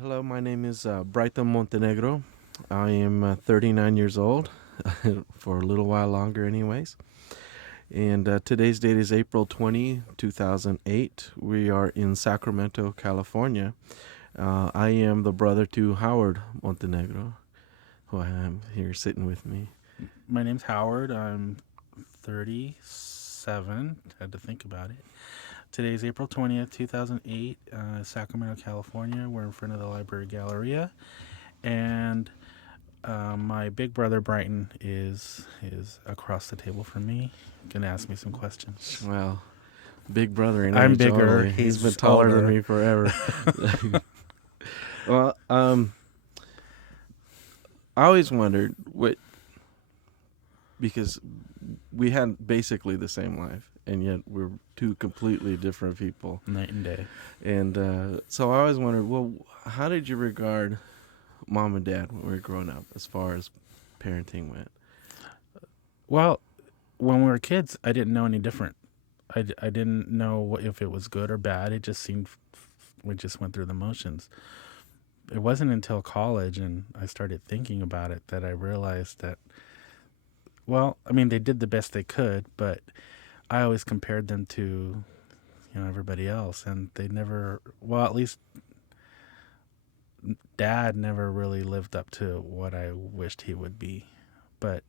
Hello, my name is Brighton Montenegro. I am 39 years old, for a little while longer, anyways. And today's date is April 20, 2008. We are in Sacramento, California. I am the brother to Howard Montenegro, who I am here sitting with me. My name's Howard. I'm 37. Had to think about it. Today's April 20th, 2008, Sacramento, California. We're in front of the Library Galleria. And my big brother, Brighton, is across the table from me. Gonna ask me some questions. Well, big brother in I'm age bigger. only. He's been He's taller than older. me forever. well, I always wondered what, because we had basically the same life, and yet we're two completely different people. Night and day. And so I always wondered, well, how did you regard mom and dad when we were growing up, as far as parenting went? Well, when we were kids, I didn't know any different. I didn't know if it was good or bad. It just seemed we just went through the motions. It wasn't until college and I started thinking about it that I realized that, well, I mean, they did the best they could, but I always compared them to, everybody else. And they never, well, at least dad never really lived up to what I wished he would be. But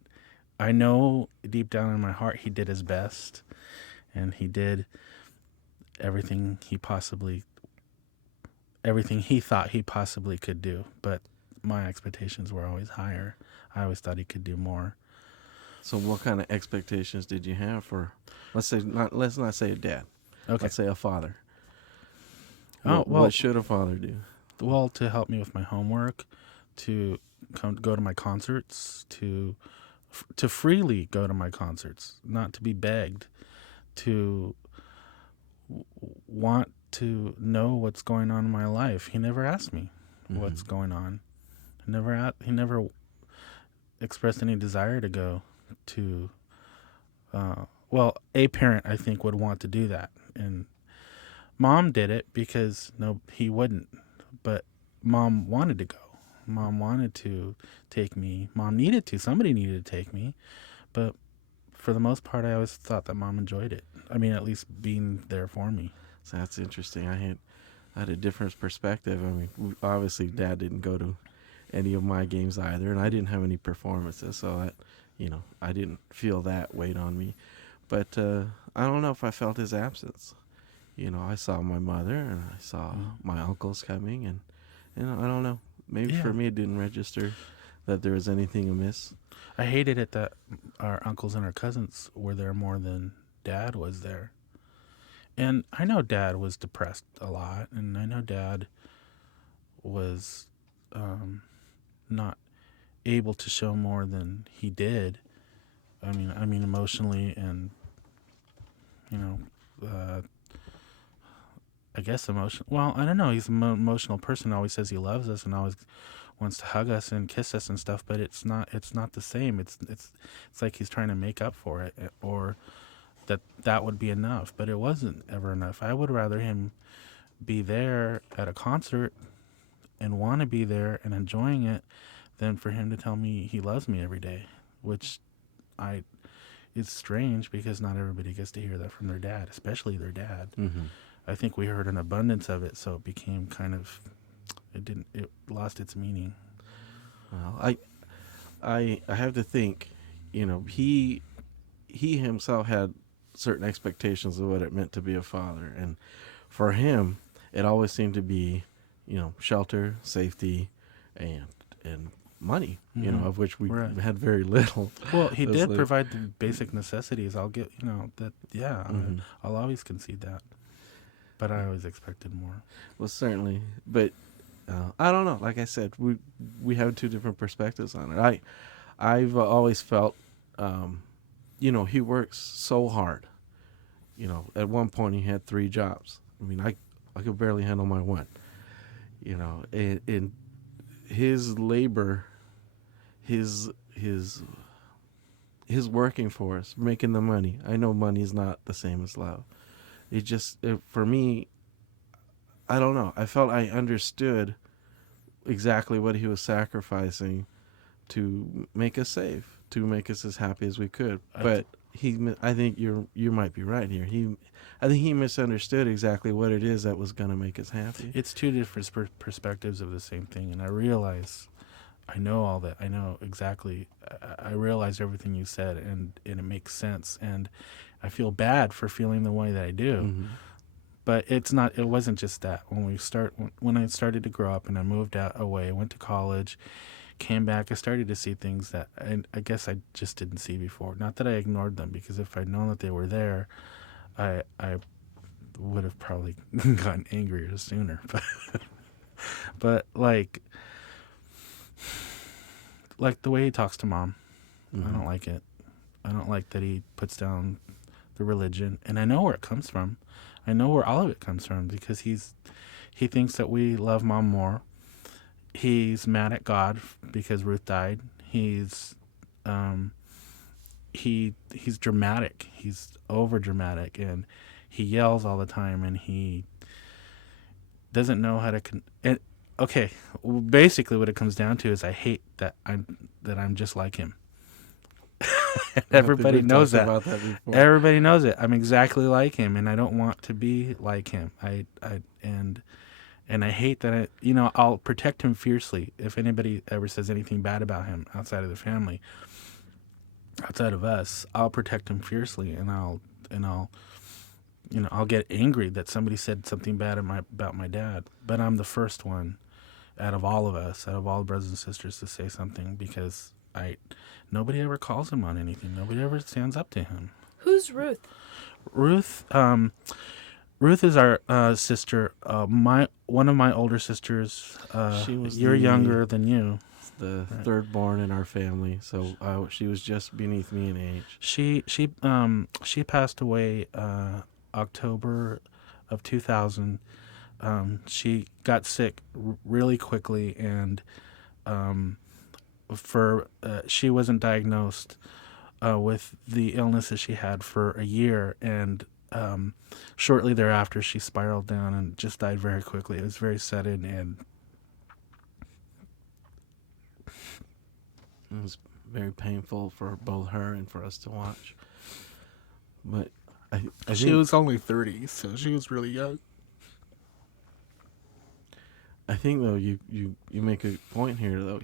I know deep down in my heart he did his best and he did everything everything he thought he possibly could do. But my expectations were always higher. I always thought he could do more. So what kind of expectations did you have for, let's not say a dad, Okay. let's say a father? Oh, well, What should a father do? to help me with my homework, to go to my concerts, to freely go to my concerts, not to be begged, to want to know what's going on in my life. He never asked me what's going on. He never expressed any desire to go to. Well, a parent I think would want to do that, and mom did it because no, he wouldn't. But mom wanted to go. Mom wanted to take me. Mom needed to. Somebody needed to take me. But for the most part, I always thought that mom enjoyed it. I mean, at least being there for me. So that's interesting. I had a different perspective. I mean, obviously, dad didn't go to any of my games either, and I didn't have any performances, so that, I didn't feel that weight on me. But I don't know if I felt his absence. I saw my mother and I saw my uncles coming, and I don't know. Maybe Yeah. for me it didn't register that there was anything amiss. I hated it that our uncles and our cousins were there more than dad was there. And I know dad was depressed a lot, and I know dad was not able to show more than he did. I mean emotionally and you know, uh, I guess emotion. Well, I don't know. He's an emotional person. Always says he loves us and always wants to hug us and kiss us and stuff. But it's not. It's not the same. It's like he's trying to make up for it, or that would be enough. But it wasn't ever enough. I would rather him be there at a concert and want to be there and enjoying it than for him to tell me he loves me every day, which I it's strange because not everybody gets to hear that from their dad, especially their dad. Mm-hmm. I think we heard an abundance of it, so it became kind of it lost its meaning. Well, I have to think, he himself had certain expectations of what it meant to be a father, and for him, it always seemed to be, shelter, safety, and and money, of which we Right. had very little. Well, he It was did like, provide the basic necessities. I'll get that. Yeah, mhm. I'll always concede that. But I always expected more. Well, certainly, but I don't know. Like I said, we have two different perspectives on it. I've always felt, he works so hard. At one point he had three jobs. I mean, I could barely handle my one. And his labor, his his his working for us, making the money. I know money is not the same as love. For me, I don't know. I felt I understood exactly what he was sacrificing to make us safe, to make us as happy as we could. But I think you might be right here. I think he misunderstood exactly what it is that was going to make us happy. It's two different perspectives of the same thing, and I realize, I know all that. I know exactly. I realize everything you said, and it makes sense. And I feel bad for feeling the way that I do. Mm-hmm. But it's not. It wasn't just that. When I started to grow up and I moved out away, went to college, came back, I started to see things that I guess I just didn't see before. Not that I ignored them, because if I'd known that they were there, I would have probably gotten angrier sooner. But like the way he talks to mom, Mm-hmm. I don't like it. I don't like that he puts down the religion, and I know where it comes from. I know where all of it comes from, because he thinks that we love mom more. He's mad at God because Ruth died. He's he's dramatic. He's over dramatic, and he yells all the time, and he doesn't know how to. Okay, basically, what it comes down to is I hate that I'm just like him. Everybody knows that. Everybody knows it. I'm exactly like him, and I don't want to be like him. And I hate that I'll protect him fiercely. If anybody ever says anything bad about him outside of the family, outside of us, I'll protect him fiercely, and I'll get angry that somebody said something bad about my dad. But I'm the first one out of all of us, out of all the brothers and sisters, to say something, because nobody ever calls him on anything. Nobody ever stands up to him. Who's Ruth? Ruth is our sister. One of my older sisters. You're younger than you. The third born in our family, so she was just beneath me in age. She passed away October of 2000. She got sick really quickly, and she wasn't diagnosed with the illness that she had for a year, and shortly thereafter she spiraled down and just died very quickly. It was very sudden, and it was very painful for both her and for us to watch. But she was only 30, so she was really young. I think, though, you make a point here, though.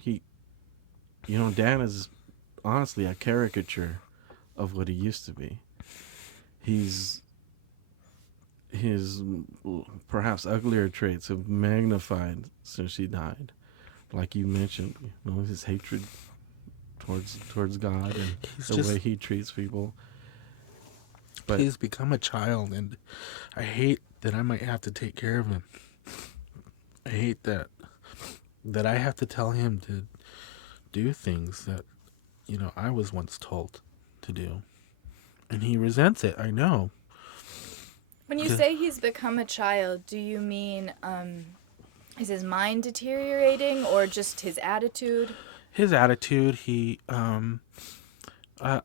Dan is honestly a caricature of what he used to be. His perhaps uglier traits have magnified since he died. Like you mentioned, his hatred towards God and the way he treats people. But he's become a child, and I hate that I might have to take care of him. I hate that I have to tell him to do things that, I was once told to do. And he resents it, I know. When you say he's become a child, do you mean, is his mind deteriorating, or just his attitude? His attitude, a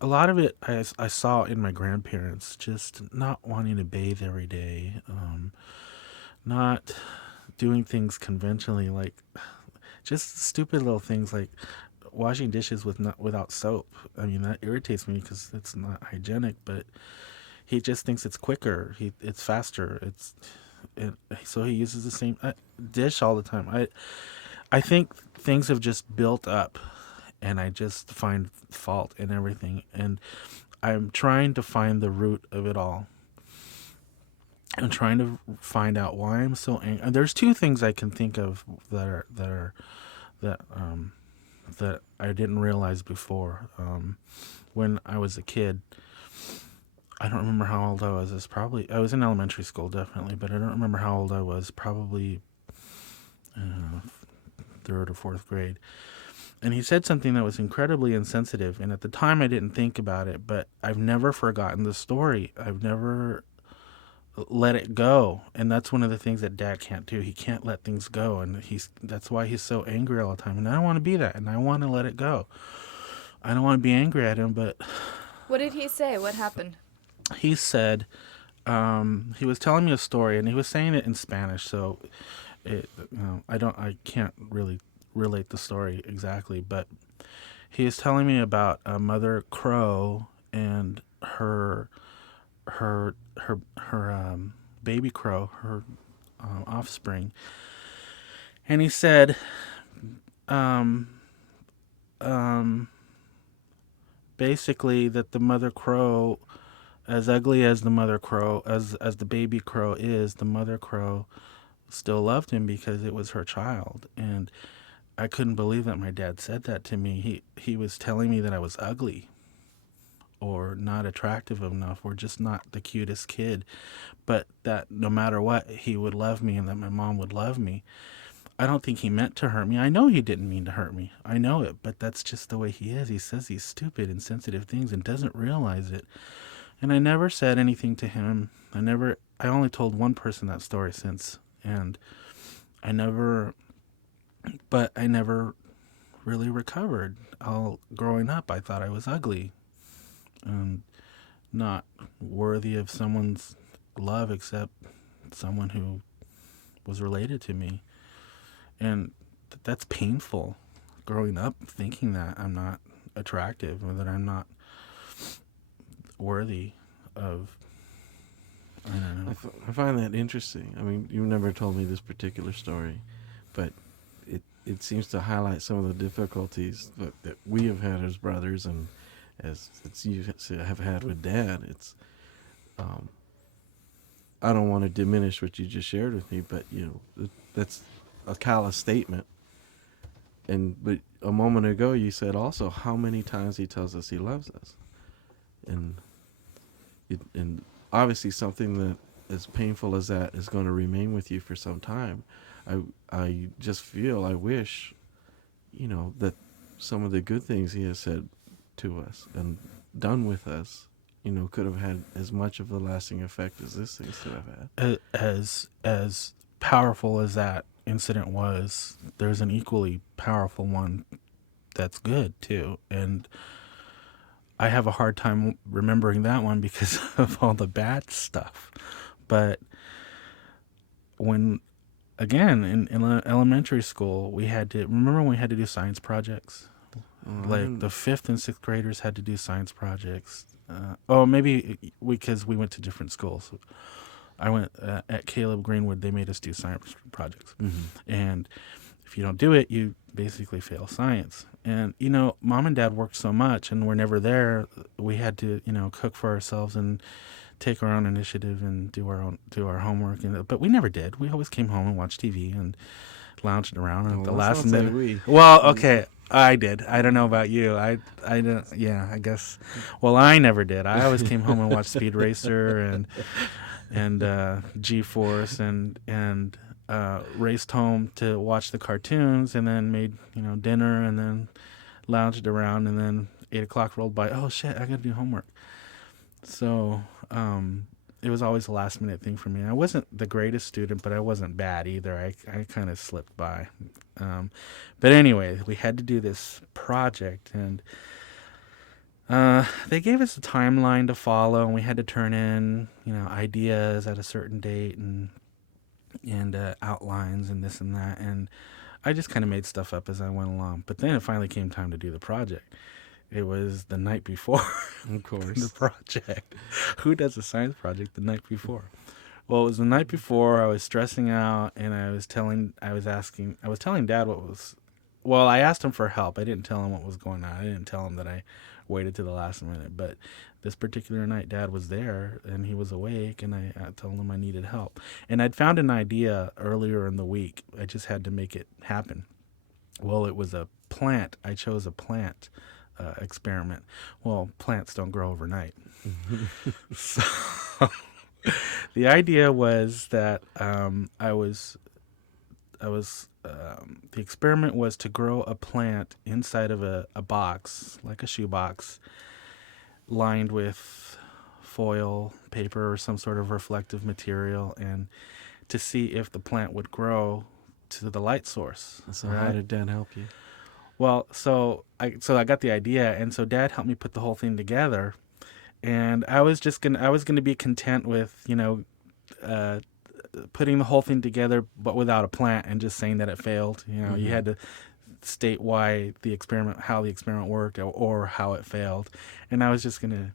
lot of it I saw in my grandparents, just not wanting to bathe every day, not doing things conventionally, like just stupid little things like washing dishes without soap. I mean, that irritates me because it's not hygienic, but he just thinks it's quicker. It's faster. So he uses the same dish all the time. I think things have just built up, and I just find fault in everything. And I'm trying to find the root of it all. I'm trying to find out why I'm so angry. And there's two things I can think of that I didn't realize before. When I was a kid, I don't remember how old I was. I was in elementary school, definitely, but I don't remember how old I was. Probably third or fourth grade. And he said something that was incredibly insensitive. And at the time, I didn't think about it, but I've never forgotten the story. I've never let it go. And that's one of the things that Dad can't do. He can't let things go. And that's why he's so angry all the time. And I don't want to be that. And I want to let it go. I don't want to be angry at him, but... What did he say? What happened? He said, he was telling me a story, and he was saying it in Spanish, so I can't really relate the story exactly, but he is telling me about a mother crow and her baby crow, her offspring, and he said, um, um, basically that the mother crow, as ugly as the mother crow, as the baby crow is, the mother crow still loved him because it was her child. And I couldn't believe that my dad said that to me. He was telling me that I was ugly or not attractive enough or just not the cutest kid, but that no matter what, he would love me and that my mom would love me. I don't think he meant to hurt me. I know he didn't mean to hurt me. I know it, but that's just the way he is. He says these stupid, insensitive things and doesn't realize it. And I never said anything to him. I only told one person that story since. And I never really recovered. All growing up, I thought I was ugly and not worthy of someone's love except someone who was related to me. And that's painful, growing up thinking that I'm not attractive or that I'm not worthy of, I don't know. I find that interesting. I mean, you've never told me this particular story, but it seems to highlight some of the difficulties that we have had as brothers, and as you have had with Dad. It's I don't want to diminish what you just shared with me, but that's a callous statement. But a moment ago you said also how many times he tells us he loves us, and obviously something that as painful as that is going to remain with you for some time. I just feel, I wish, that some of the good things he has said to us and done with us, could have had as much of a lasting effect as this thing could have had. As powerful as that incident was, there's an equally powerful one that's good too. And I have a hard time remembering that one because of all the bad stuff. But again, in elementary school, we had to, remember when we had to do science projects? Like the 5th and 6th graders had to do science projects. Maybe because we went to different schools. I went at Caleb Greenwood, they made us do science projects. Mm-hmm. And if you don't do it, you basically fail science. And, Mom and Dad worked so much and we're never there. We had to, cook for ourselves and take our own initiative and do our homework. But we never did. We always came home and watched TV and lounged around at the last minute. Well, okay, I did. I don't know about you. I don't. Yeah, I guess. Well, I never did. I always came home and watched Speed Racer and G-Force and raced home to watch the cartoons and then made dinner and then lounged around and then 8:00 rolled by. Oh shit! I got to do homework. So it was always a last minute thing for me. I wasn't the greatest student, but I wasn't bad either. I kind of slipped by. But anyway, we had to do this project, and they gave us a timeline to follow, and we had to turn in, ideas at a certain date and outlines and this and that. And I just kind of made stuff up as I went along. But then it finally came time to do the project. It was the night before. Of course. The project. Who does a science project the night before? Well, it was the night before. I was stressing out, and I was telling Dad what was. Well, I asked him for help. I didn't tell him what was going on. I didn't tell him that I waited to the last minute. But this particular night, Dad was there, and he was awake, and I told him I needed help. And I'd found an idea earlier in the week. I just had to make it happen. Well, it was a plant. I chose a plant experiment. Well, plants don't grow overnight. So the idea was that the experiment was to grow a plant inside of a box, like a shoebox, lined with foil paper or some sort of reflective material, and to see if the plant would grow to the light source. So right? How did Dad help you? Well, so I got the idea, and so Dad helped me put the whole thing together, and I was gonna be content with putting the whole thing together, but without a plant, and just saying that it failed. You had to state how the experiment worked, or how it failed, and I was just gonna,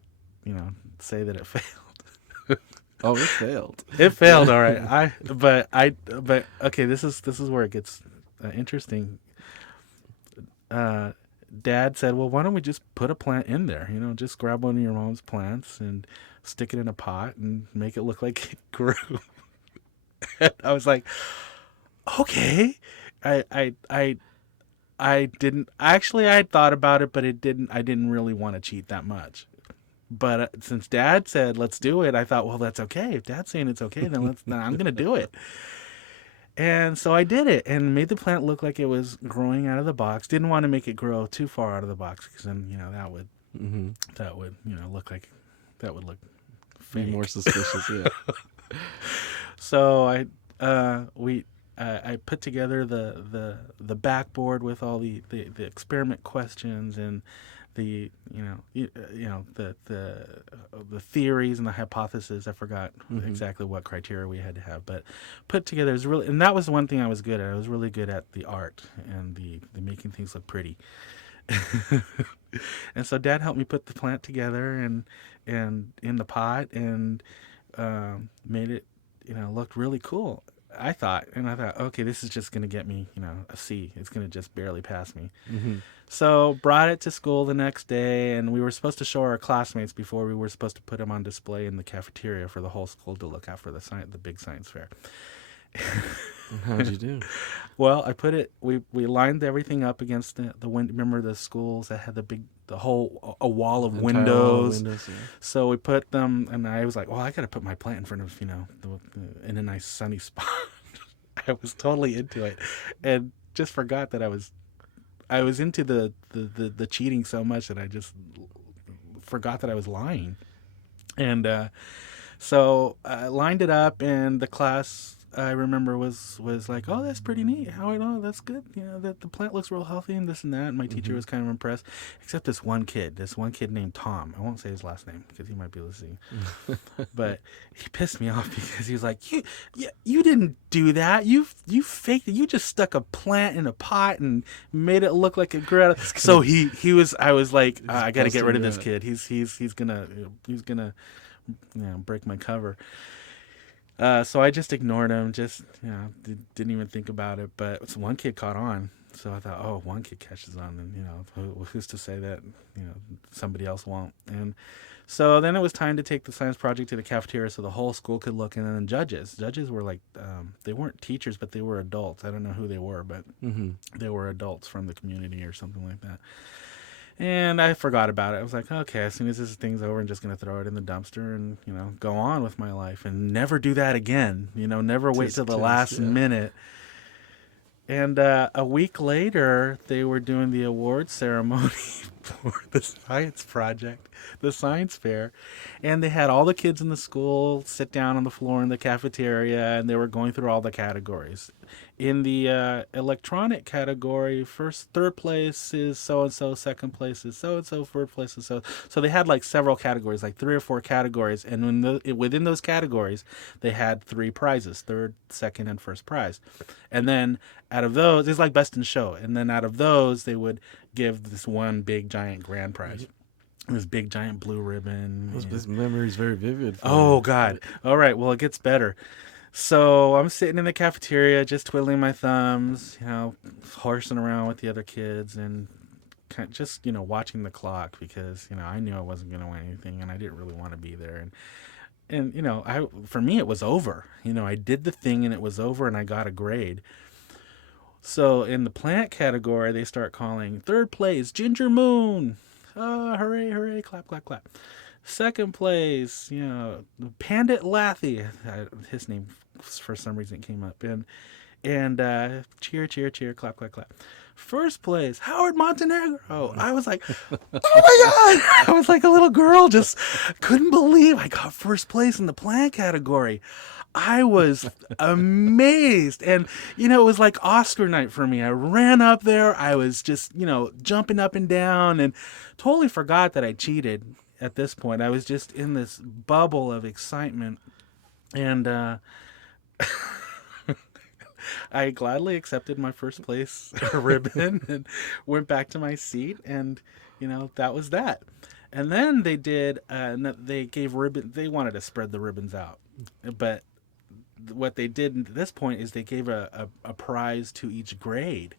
say that it failed. Oh, it failed. It failed, all right. But okay. This is where it gets interesting. Dad said, "Well, why don't we just put a plant in there? Just grab one of your mom's plants and stick it in a pot and make it look like it grew." And I was like, "Okay." I didn't actually. I had thought about it, but I didn't really want to cheat that much. But since Dad said let's do it, I thought, well, that's okay. If Dad's saying it's okay, then I'm gonna do it. And so I did it and made the plant look like it was growing out of the box. Didn't want to make it grow too far out of the box because then that would look like that would look Be fake. more suspicious. Yeah. So I put together the backboard with all the experiment questions and the the theories and the hypotheses. I forgot exactly what criteria we had to have, but put together is really, and that was one thing I was good at. I was really good at the art and the making things look pretty. And so Dad helped me put the plant together and in the pot and made it looked really cool. I thought, okay, this is just going to get me, a C. It's going to just barely pass me. So brought it to school the next day, and we were supposed to show our classmates before we were supposed to put them on display in the cafeteria for the whole school to look at for the big science fair. How'd you do? Well, we lined everything up against the window. Remember the schools that had a wall of windows? Yeah. So we put them, and I was like, well, I got to put my plant in front of, in a nice sunny spot. I was totally into it and just forgot that I was into the cheating so much that I just forgot that I was lying. And so I lined it up, and the class, I remember, was like, oh, that's pretty neat. How I know that's good. That the plant looks real healthy and this and that. And my teacher was kind of impressed, except this one kid named Tom. I won't say his last name because he might be listening. But he pissed me off because he was like, you didn't do that. You faked it. You just stuck a plant in a pot and made it look like it grew out of. So I was like, I got to get rid of this kid. He's gonna break my cover. So I just ignored him, didn't even think about it. But one kid caught on, so I thought, oh, one kid catches on, and who's to say that somebody else won't? And so then it was time to take the science project to the cafeteria so the whole school could look, and then judges were like, they weren't teachers, but they were adults. I don't know who they were, but they were adults from the community or something like that. And I forgot about it. I was like, okay, as soon as this thing's over, I'm just going to throw it in the dumpster and, go on with my life and never do that again. Never wait till the last minute. And a week later, they were doing the award ceremony for the science project, the science fair. And they had all the kids in the school sit down on the floor in the cafeteria, and they were going through all the categories. In the electronic category, third place is so-and-so, second place is so-and-so, third place is so. So they had like several categories, like 3 or 4 categories. And within those categories, they had 3 prizes, third, second, and first prize. And then out of those, it's like best in show. And then out of those, they would give this one big giant grand prize. This big giant blue ribbon. This memory is very vivid. Oh, God. All right. Well, it gets better. So I'm sitting in the cafeteria, just twiddling my thumbs, horsing around with the other kids and just, watching the clock because, I knew I wasn't going to win anything and I didn't really want to be there. And for me, it was over. I did the thing and it was over and I got a grade. So in the plant category, they start calling third place, Ginger Moon. Oh, hooray, hooray, clap, clap, clap. Second place, Pandit Lathy. His name, for some reason, came up. And cheer, cheer, cheer, clap, clap, clap. First place, Howard Montenegro. I was like, oh my God. I was like a little girl, just couldn't believe I got first place in the plant category. I was amazed. And, it was like Oscar night for me. I ran up there. I was just, jumping up and down and totally forgot that I cheated at this point. I was just in this bubble of excitement. And I gladly accepted my first place ribbon and went back to my seat, and that was that. And then they gave ribbon. They wanted to spread the ribbons out, but what they did at this point is they gave a prize to each grade.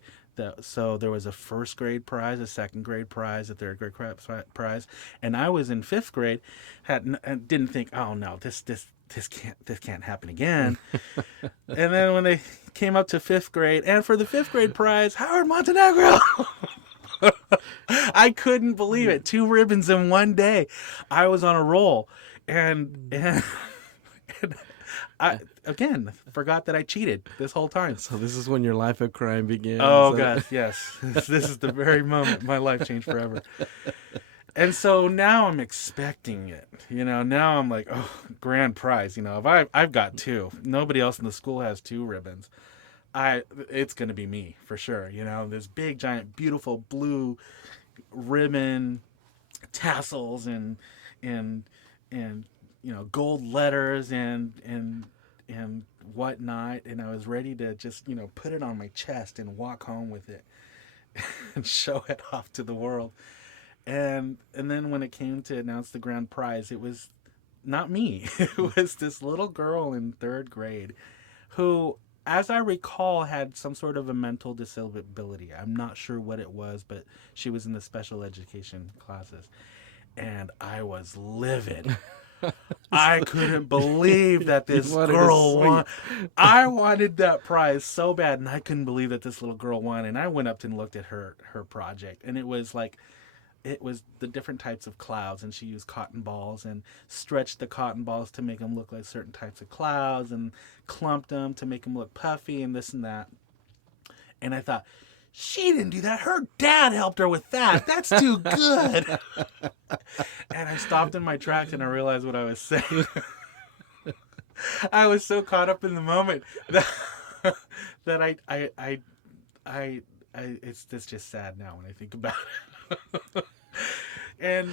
So there was a first grade prize, a second grade prize, a third grade prize, and I was in fifth grade, and didn't think, oh no, this can't happen again. And then when they came up to fifth grade, and for the fifth grade prize, Howard Montenegro. I couldn't believe it. 2 ribbons in one day. I was on a roll, and I again forgot that I cheated this whole time. So this is when your life of crime began. Oh God, yes. This is the very moment my life changed forever. And so now I'm expecting it. Now I'm like, oh, grand prize. If I've got 2, nobody else in the school has 2 ribbons. It's gonna be me for sure. This big, giant, beautiful blue ribbon, tassels, and gold letters and whatnot, and I was ready to just put it on my chest and walk home with it and show it off to the world. And then when it came to announce the grand prize, it was not me. It was this little girl in 3rd grade who, as I recall, had some sort of a mental disability. I'm not sure what it was, but she was in the special education classes. And I was livid. I couldn't believe that this girl won. I wanted that prize so bad, and I couldn't believe that this little girl won. And I went up and looked at her project, and it was the different types of clouds, and she used cotton balls and stretched the cotton balls to make them look like certain types of clouds and clumped them to make them look puffy and this and that. And I thought, she didn't do that. Her dad helped her with that. That's too good. And I stopped in my tracks and I realized what I was saying. I was so caught up in the moment that it's just sad now when I think about it. And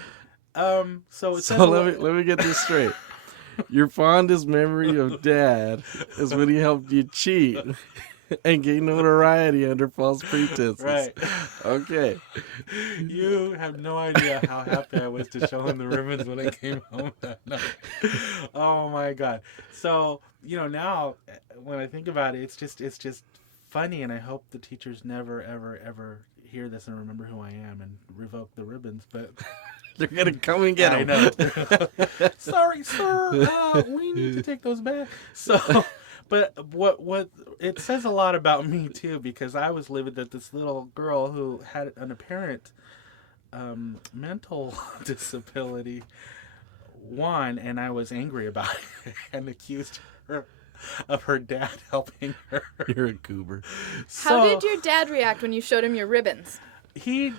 so let me get this straight. Your fondest memory of Dad is when he helped you cheat and gain notoriety under false pretenses. Right. Okay. You have no idea how happy I was to show him the ribbons when I came home that night. Oh my God. So, now when I think about it, it's just funny, and I hope the teachers never, ever, ever hear this and remember who I am and revoke the ribbons, but they're going to come and get them. I know. Sorry, sir. We need to take those back. So... But what it says a lot about me too, because I was livid that this little girl who had an apparent mental disability won, and I was angry about it and accused her of her dad helping her. You're a goober. How did your dad react when you showed him your ribbons? He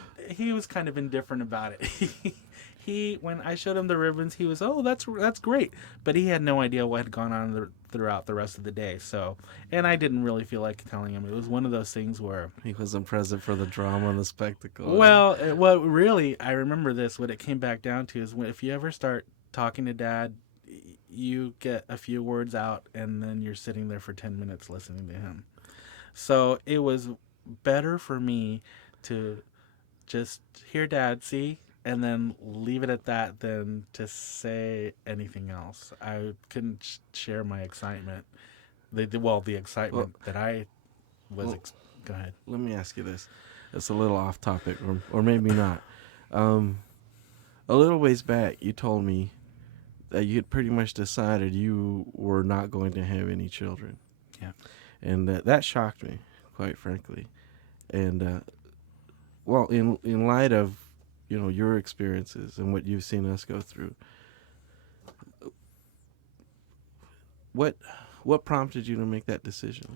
was kind of indifferent about it. When I showed him the ribbons, he was, oh, that's great. But he had no idea what had gone on throughout the rest of the day. So, and I didn't really feel like telling him. It was one of those things where he wasn't present for the drama and the spectacle. Well, really, I remember this. What it came back down to is if you ever start talking to Dad, you get a few words out, and then you're sitting there for 10 minutes listening to him. So it was better for me to just hear Dad, see, and then leave it at that than to say anything else. I couldn't share my excitement. The excitement that I was... Go ahead. Let me ask you this. It's a little off topic, or maybe not. A little ways back, you told me that you had pretty much decided you were not going to have any children. Yeah. And that shocked me, quite frankly. And, in light of your experiences and what you've seen us go through, what prompted you to make that decision?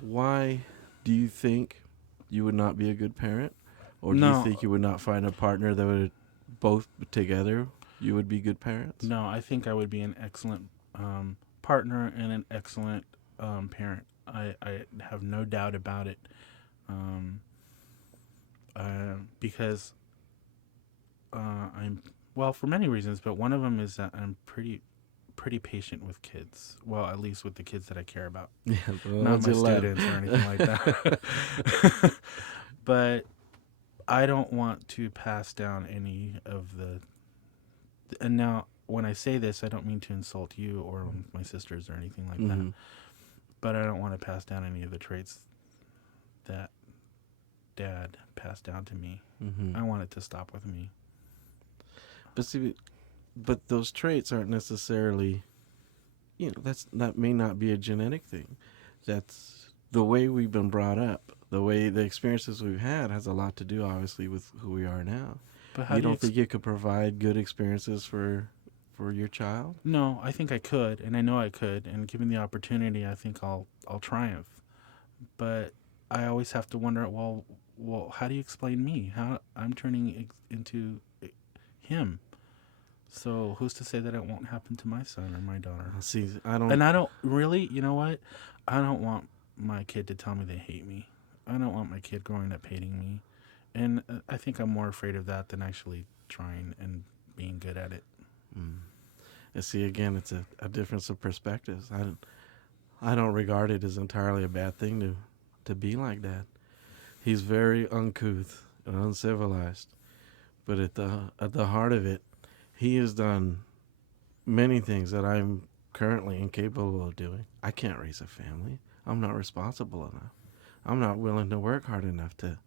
Why do you think you would not be a good parent, or do you think you would not find a partner that would both together you would be good parents? No, I think I would be an excellent partner and an excellent parent. I have no doubt about it, because for many reasons, but one of them is that I'm pretty pretty patient with kids. Well, at least with the kids that I care about. Yeah, the Not ones my you love. students or anything like that. But I don't want to pass down any of the. And now, when I say this, I don't mean to insult you or my sisters or anything like that. Mhm. But I don't want to pass down any of the traits that Dad passed down to me. Mhm. I want it to stop with me. But see, but those traits aren't necessarily, that may not be a genetic thing. That's the way we've been brought up. The way the experiences we've had has a lot to do, obviously, with who we are now. But how You do you don't think you could provide good experiences for your child? No, I think I could, and I know I could, and given the opportunity, I think I'll triumph. But I always have to wonder, well, how do you explain me? How I'm turning into him? So who's to say that it won't happen to my son or my daughter? See, I don't. And I don't really, you know what? I don't want my kid to tell me they hate me. I don't want my kid growing up hating me. And I think I'm more afraid of that than actually trying and being good at it. And see, again, it's a difference of perspectives. I don't regard it as entirely a bad thing to be like that. He's very uncouth and uncivilized, but at the heart of it, he has done many things that I'm currently incapable of doing. I can't raise a family. I'm not responsible enough. I'm not willing to work hard enough to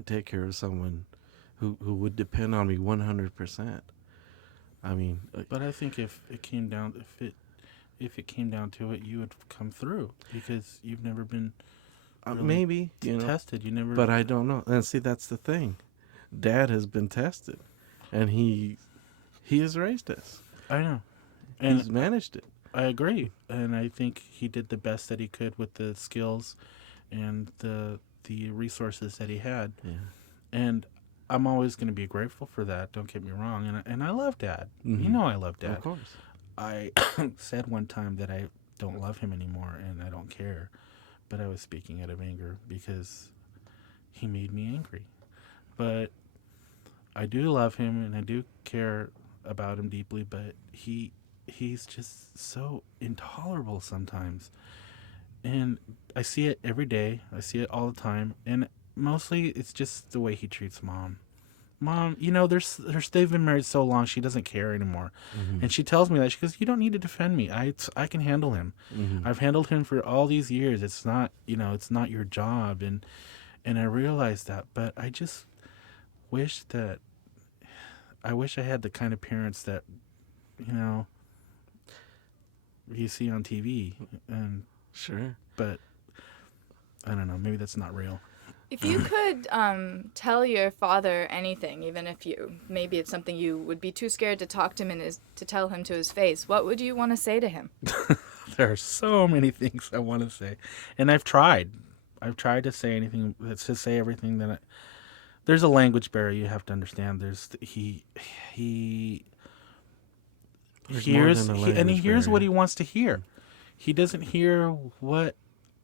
take care of someone who would depend on me 100%. I mean, But I think if it came down to it, you would come through because you've never been really maybe, tested. You never. but I don't know. And see, that's the thing. Dad has been tested, and he has raised us. I know, He's and managed it. I agree, and I think he did the best that he could with the skills and the resources that he had. Yeah. And I'm always going to be grateful for that. Don't get me wrong, and I love Dad. Mhm. You know I love Dad. Of course. I said one time that I don't love him anymore and I don't care, but I was speaking out of anger because he made me angry. But I do love him and I do care about him deeply, but he's just so intolerable sometimes. And I see it every day. I see it all the time, and mostly it's just the way he treats Mom. Mom, there's they've been married so long she doesn't care anymore, and she tells me that she goes, "You don't need to defend me. I can handle him. I've handled him for all these years. It's not it's not your job." And I realize that, but I just wish that I had the kind of parents that you see on TV, and Sure. but I don't know. Maybe that's not real. If you could tell your father anything, even if maybe it's something you would be too scared to talk to him to tell him to his face, what would you want to say to him? There are so many things I want to say, and I've tried. I've tried to say everything that there's a language barrier you have to understand. He There's hears more than a and he language hears what barrier. he wants to hear. He doesn't hear what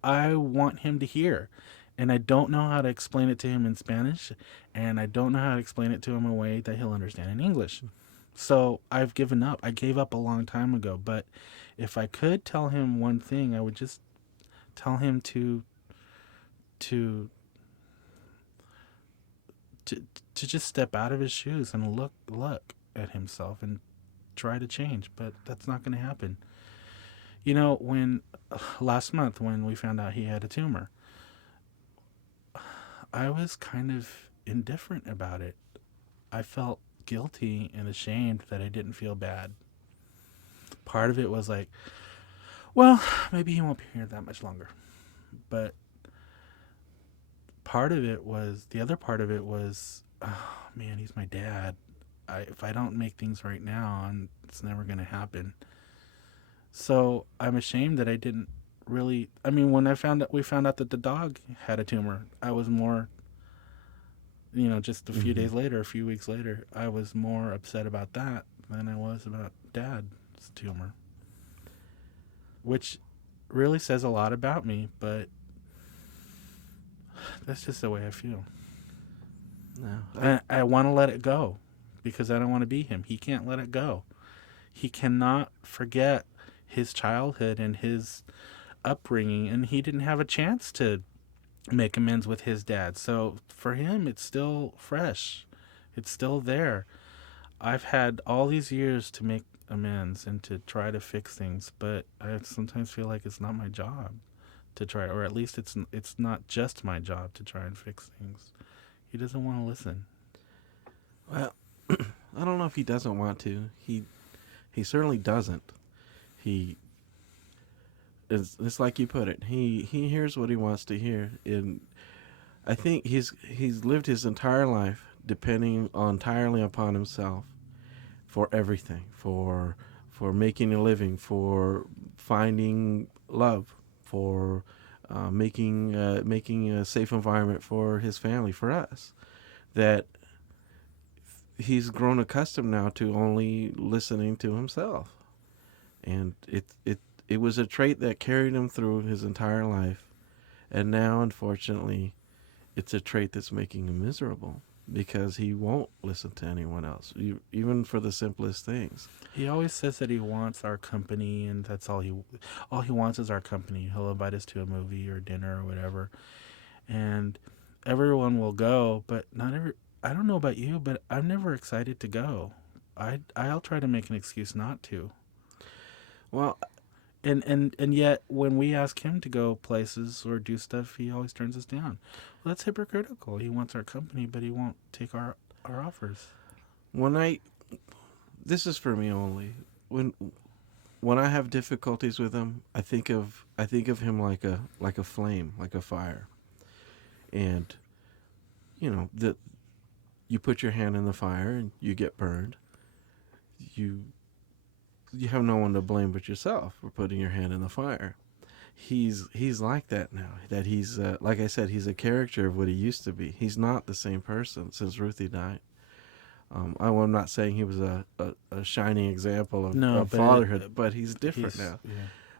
I want him to hear. And I don't know how to explain it to him in Spanish, and I don't know how to explain it to him in a way that he'll understand in English. So I've given up. I gave up a long time ago. But if I could tell him one thing, I would just tell him to just step out of his shoes and look at himself and try to change. But that's not going to happen. When last month when we found out he had a tumor, I was kind of indifferent about it. I felt guilty and ashamed that I didn't feel bad. Part of it was like, well, maybe he won't be here that much longer. But the other part of it was, oh man, he's my dad. If I don't make things right now, it's never going to happen. So I'm ashamed that I didn't really. I mean, when we found out that the dog had a tumor, I was more, just a few days later, a few weeks later, I was more upset about that than I was about Dad's tumor, which really says a lot about me, but that's just the way I feel. No. I want to let it go because I don't want to be him. He can't let it go. he cannot forget his childhood and his upbringing, and he didn't have a chance to make amends with his dad. So for him, it's still fresh. It's still there. I've had all these years to make amends and to try to fix things, but I sometimes feel like it's not my job to try, or at least it's not just my job to try and fix things. He doesn't want to listen. Well, I don't know if he doesn't want to. He certainly doesn't. He it's like you put it. He hears what he wants to hear, and I think he's lived his entire life depending entirely upon himself for everything, for making a living, for finding love, for making a safe environment for his family, for us. That he's grown accustomed now to only listening to himself, and it was a trait that carried him through his entire life, and now unfortunately, it's a trait that's making him miserable because he won't listen to anyone else, even for the simplest things. He always says that he wants our company, and that's all he wants is our company. He'll invite us to a movie or dinner or whatever, and everyone will go, but not every. I don't know about you, but I'm never excited to go. I'll try to make an excuse not to. Well, And yet when we ask him to go places or do stuff, he always turns us down. Well, that's hypocritical. He wants our company, but he won't take our offers. when I this is for me only. When I have difficulties with him, I think of him like a flame, like a fire, and that you put your hand in the fire and you get burned. You you have no one to blame but yourself for putting your hand in the fire. He's like that now. That he's like I said, he's a character of what he used to be. He's not the same person since Ruthie died. I'm not saying he was a shining example of, No, of but fatherhood, but he's different now. Yeah.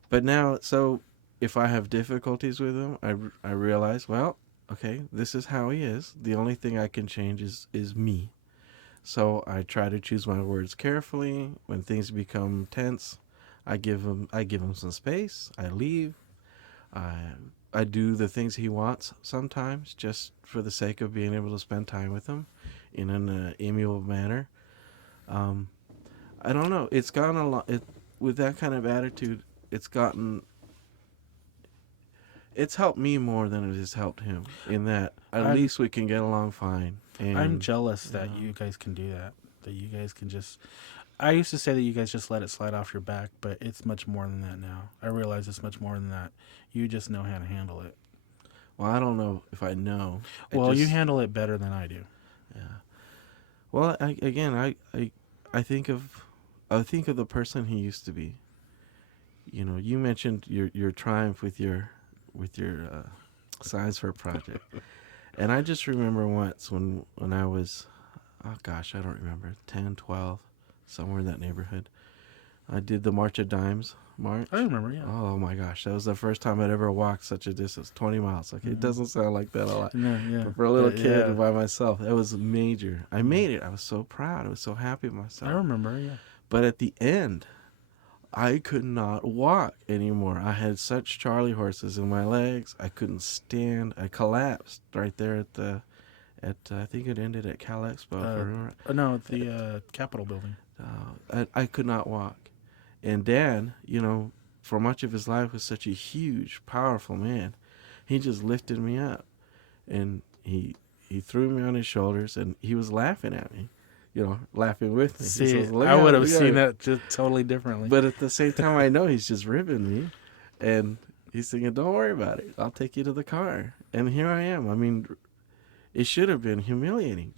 But now, so if I have difficulties with him, I realize, well, okay, this is how he is. The only thing I can change is me. So I try to choose my words carefully. When things become tense, I give him some space. I leave. I I do the things he wants sometimes, just for the sake of being able to spend time with him in an amiable manner. Um, I don't know. It's gotten a lot. With that kind of attitude, it's gotten. It's helped me more than it has helped him. In that, at I'm least we can get along fine. I'm And jealous you that know, you guys can do that. That you guys can just. I used to say that you guys just let it slide off your back, but it's much more than that now. I realize it's much more than that. You just know how to handle it. well, I don't know if I know. Well, you handle it better than I do. Yeah. Well, I think of the person he used to be. You mentioned your triumph with your science fair project, and I just remember once when I was, oh gosh, I don't remember, 10, 12, somewhere in that neighborhood. I did the March of Dimes march. I remember, yeah. Oh my gosh, that was the first time I'd ever walked such a distance, 20 miles. Okay, it doesn't sound like that a lot. No, yeah. But for a little But, kid yeah. by myself, that was major. I made it. I was so proud. I was so happy with myself. I remember, yeah. But at the end, I could not walk anymore. I had such Charlie horses in my legs. I couldn't stand. I collapsed right there at I think it ended at Cal Expo. No, at the Capitol building. I could not walk. And Dad, for much of his life was such a huge, powerful man. He just lifted me up, and he threw me on his shoulders, and he was laughing at me, laughing with me. He See, says, "Look I how would have we got seen it." that just totally differently. But at the same time, I know he's just ribbing me, and he's thinking, "Don't worry about it. I'll take you to the car." And here I am. I mean, it should have been humiliating.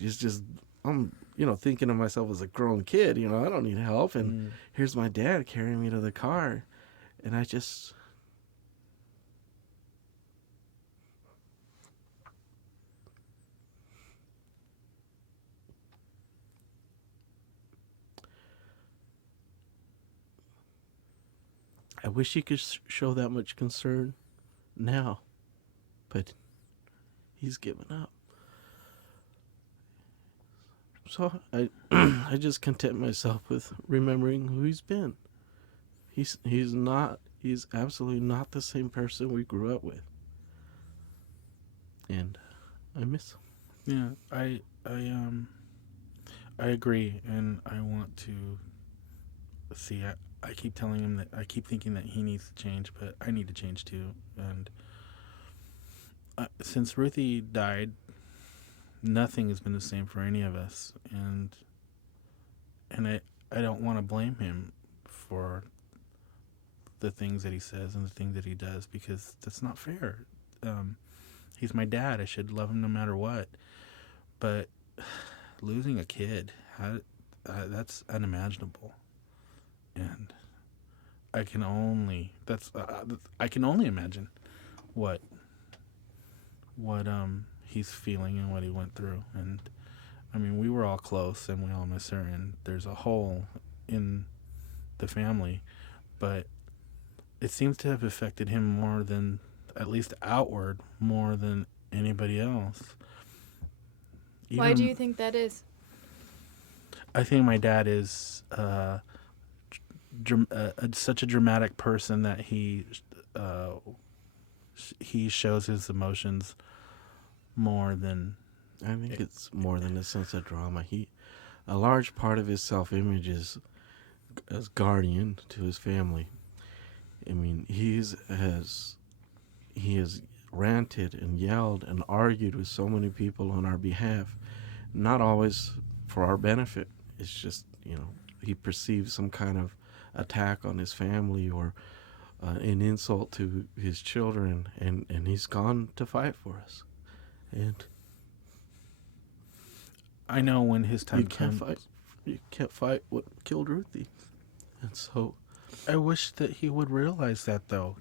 I'm thinking of myself as a grown kid. I don't need help, and here's my dad carrying me to the car, and I wish he could show that much concern now, but he's given up. So I I just content myself with remembering who he's been. He's absolutely not the same person we grew up with, and I miss him. Yeah, I agree, and I want to see. I keep telling him that I keep thinking that he needs to change, but I need to change too. And since Ruthie died, nothing has been the same for any of us, and I don't want to blame him for the things that he says and the things that he does because that's not fair. Um, he's my dad. I should love him no matter what. But losing a kid, that's unimaginable, and I can only imagine what he's feeling and what he went through. And I mean, we were all close and we all miss her, and there's a hole in the family, but it seems to have affected him more than, at least outward, more than anybody else. Why do Even you think that is? I think my dad is such a dramatic person that uh, he shows his emotions more than. I think it's more than a sense of drama. A large part of his self-image is as guardian to his family. I mean, he has ranted and yelled and argued with so many people on our behalf, not always for our benefit. It's just, he perceives some kind of attack on his family or an insult to his children, and he's gone to fight for us. And I know when his time you can't comes. fight. You can't fight what killed Ruthie, and so I wish that he would realize that, though.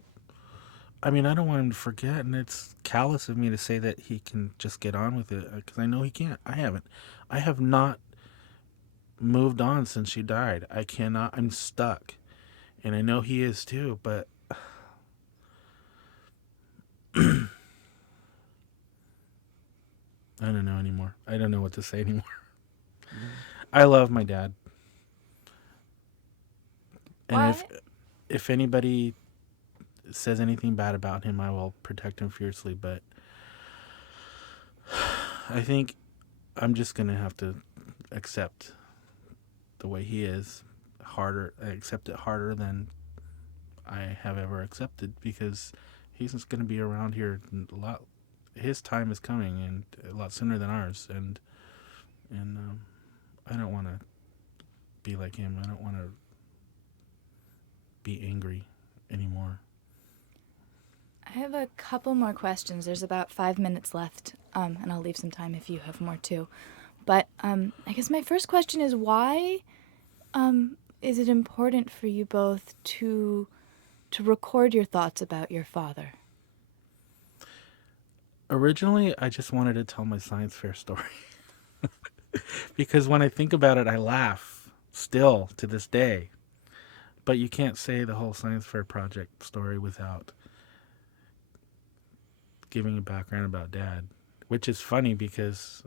I mean, I don't want him to forget, and it's callous of me to say that he can just get on with it because I know he can't. I haven't. I have not moved on since she died. I cannot. I'm stuck, and I know he is too. But I don't know anymore. I don't know what to say anymore. I love my dad, and Why? if anybody says anything bad about him, I will protect him fiercely. But I think I'm just gonna have to accept the way he is. I accept it harder than I have ever accepted because he's just gonna be around here a lot. His time is coming, and a lot sooner than ours. And I don't want to be like him. I don't want to be angry anymore. I have a couple more questions. There's about 5 minutes left, and I'll leave some time if you have more too. But I guess my first question is why is it important for you both to record your thoughts about your father? Originally, I just wanted to tell my science fair story because when I think about it, I laugh still to this day. But you can't say the whole science fair project story without giving a background about Dad, which is funny because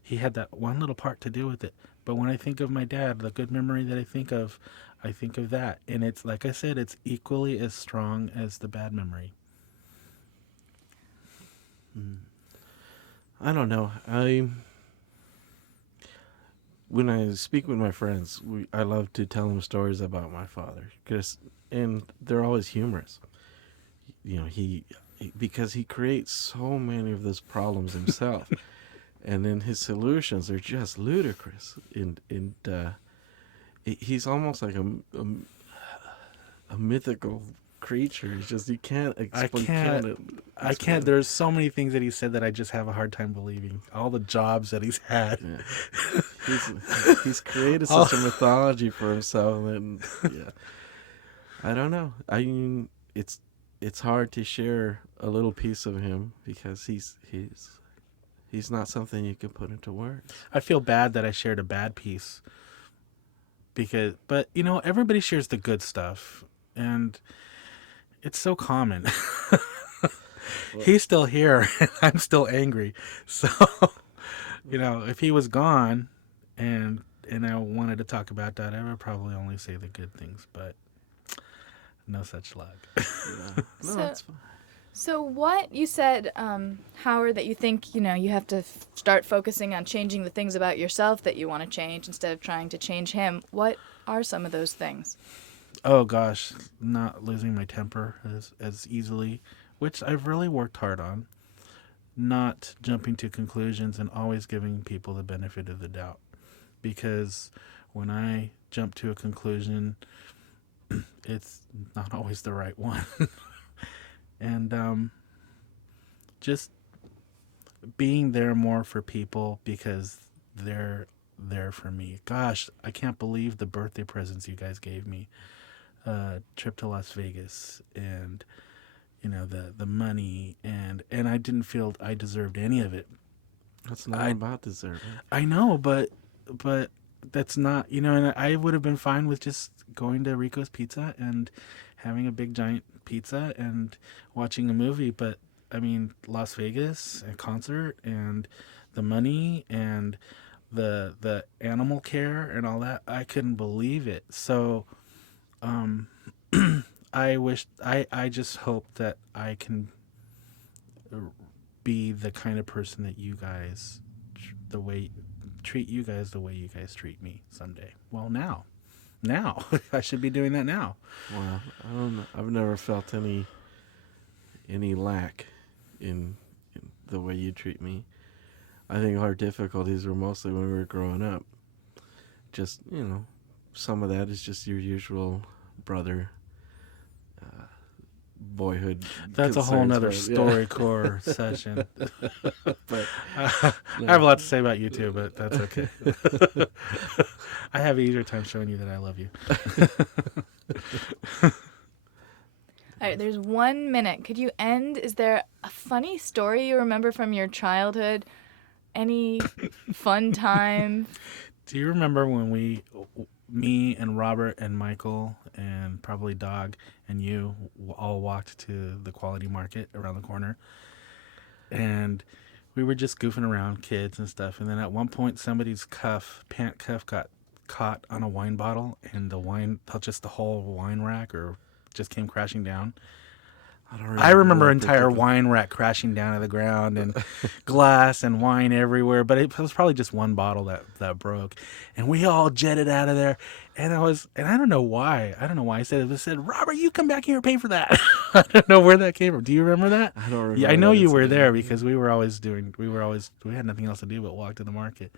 he had that one little part to do with it. But when I think of my dad, the good memory that I think of that. And it's, like I said, it's equally as strong as the bad memory. I don't know. When I speak with my friends, I love to tell them stories about my father, and they're always humorous. Because he creates so many of those problems himself, and then his solutions are just ludicrous. And he's almost like a mythical creature. It's just you can't explain. I can't. There's so many things that he said that I just have a hard time believing. All the jobs that he's had. Yeah. He's created such a mythology for himself, and yeah, I don't know. I mean, it's hard to share a little piece of him because he's not something you can put into words. I feel bad that I shared a bad piece but everybody shares the good stuff, and it's so common. He's still here, and I'm still angry. So, if he was gone, and I wanted to talk about that. I would probably only say the good things, but no such luck. Yeah. No, So, that's fine. so what you said, Howard, that you think you have to start focusing on changing the things about yourself that you want to change instead of trying to change him. What are some of those things? Oh gosh, not losing my temper as easily, which I've really worked hard on. Not jumping to conclusions and always giving people the benefit of the doubt. Because when I jump to a conclusion, it's not always the right one. And just being there more for people because they're there for me. Gosh, I can't believe the birthday presents you guys gave me. Trip to Las Vegas and the money and I didn't feel I deserved any of it. That's not I about deserving. I know, but that's not and I would have been fine with just going to Rico's Pizza and having a big giant pizza and watching a movie, but I mean Las Vegas, a concert, and the money and the animal care and all that, I couldn't believe it. So um I just hope that I can be the kind of person that you guys the way treat you guys the way you guys treat me someday. Well, now I should be doing that now. Well, I don't know. I've never felt any lack in the way you treat me. I think our difficulties were mostly when we were growing up. Just some of that is just your usual brother boyhood. That's a whole concerns, nother but, yeah. StoryCorps session. But I have a lot to say about you too, but that's okay. I have an easier time showing you that I love you. All right, there's 1 minute. Could you end? Is there a funny story you remember from your childhood? Any fun time? Do you remember when me and Robert and Michael and probably Dog and you all walked to the Quality Market around the corner, and we were just goofing around, kids and stuff, and then at one point somebody's pant cuff got caught on a wine bottle, and just the whole wine rack or just came crashing down. I remember an entire wine rack crashing down to the ground and glass and wine everywhere, but it was probably just one bottle that broke, and we all jetted out of there. And I don't know why. I don't know why I said it. I said, Robert, you come back here and pay for that. I don't know where that came from. Do you remember that? I don't remember. Yeah, I know that you were incident. there because we had nothing else to do but walk to the market.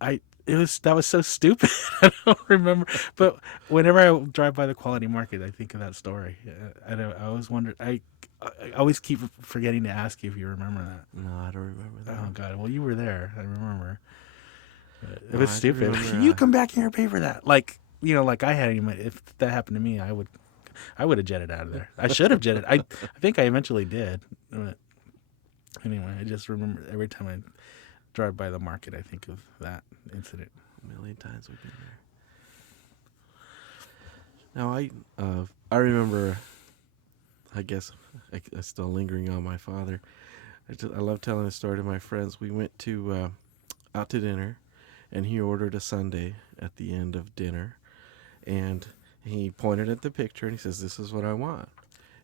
That was so stupid. I don't remember, but whenever I drive by the Quality Market, I think of that story. I always wonder. I always keep forgetting to ask you if you remember that. No, I don't remember that. Oh God! Well, you were there. I remember. It No, was I do stupid. remember, You come back here and pay for that. Like I had any money. If that happened to me, I would have jetted out of there. I should have jetted. I think I eventually did. But anyway, I just remember every time I drive by the market, I think of that incident. A million times we've been there. Now I remember. I guess I'm still lingering on my father. I love telling the story to my friends. We went to out to dinner, and he ordered a sundae at the end of dinner, and he pointed at the picture and he says, "This is what I want."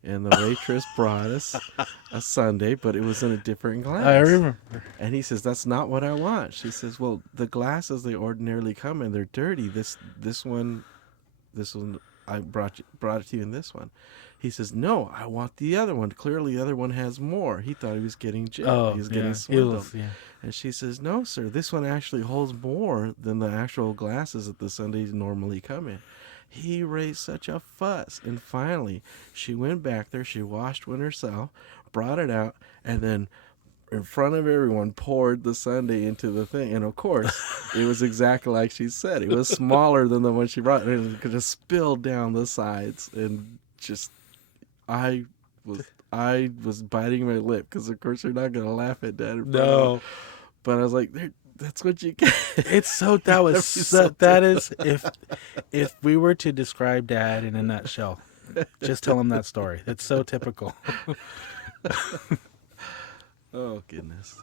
And the waitress brought us a sundae, but it was in a different glass. I remember. And he says, "That's not what I want." She says, "Well, the glasses they ordinarily come in, they're dirty. This one, I brought it to you in this one." He says, "No, I want the other one. Clearly, the other one has more." He thought he was getting jailed. Oh, he was yeah. getting It swindled. was, yeah. And she says, "No, sir. This one actually holds more than the actual glasses that the sundaes normally come in." He raised such a fuss, and finally, she went back there. She washed one herself, brought it out, and then in front of everyone poured the sundae into the thing. And of course, it was exactly like she said. It was smaller than the one she brought, and it just spilled down the sides. And just, I was biting my lip because, of course, you're not gonna laugh at that. No. But I was like, that's what you get. It's so that was so, that is if we were to describe Dad in a nutshell, just tell him that story. It's so typical. Oh goodness.